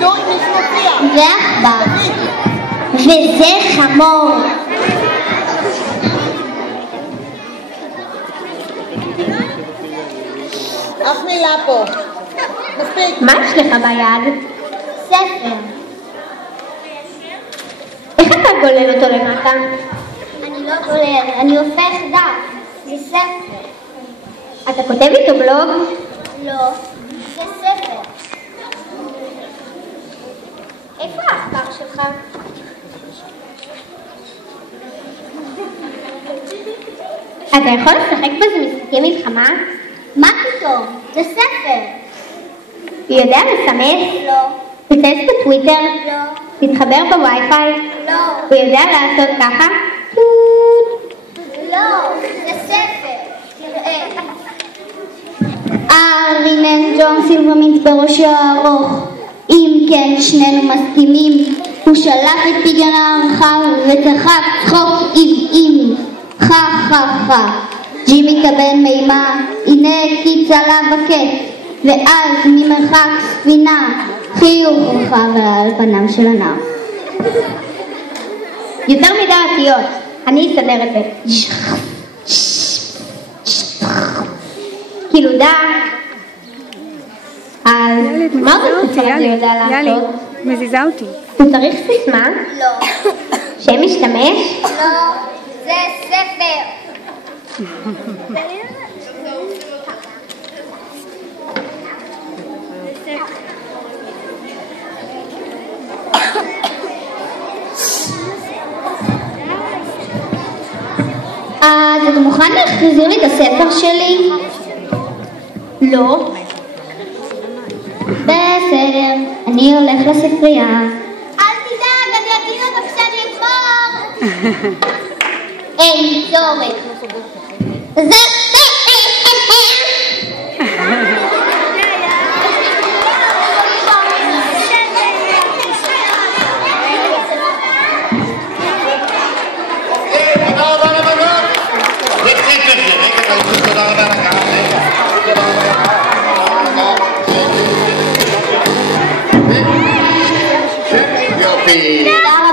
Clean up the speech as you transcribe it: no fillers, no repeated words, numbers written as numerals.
דורי, מי שמופיע? זה עכבר. וזה חמור. אף מילה פה. מספיק. מה יש לך ביד? ספר. איך אתה גולל אותו למטה? אני לא גולל, אני הופך דף. זה ספר. אתה כותב איתו בלוג? לא, זה ספר. איפה העכבר שלך? אתה יכול לשחק בזה משחקי מלחמה? מה פתאום? זה ספר. הוא יודע מסמס? לא. תצייץ בטוויטר? לא. תתחבר בווי-פיי? לא. הוא יודע לעשות ככה? לא, זה ספר. תראה. רימן ג'ון סילברמינט בראשו הארוך. אם כן, שנינו מסכימים. הוא שלף את פיגן הרחב וצחק צחוק עבעי. חה חה חה. ג'ימי קבל מימה, הנה קיץ עליו הקט, ואז ממרחק ספינה, חיוך רחב על פניו של הנער. יותר מדי אותיות, אני אסדר את זה. כאילו דה. אז מה עוד ספר אני יודע לעשות? מזיזה אותי. הוא צריך סיסמה? לא. שם משתמש? לא, זה ספר. אז אתה מוכן להחזיר לי את הספר שלי? לא. בסדר, אני הולך לספרייה. אל תדאג, אני אגיד לך כשאני אגמור. אין צורך. זה תודה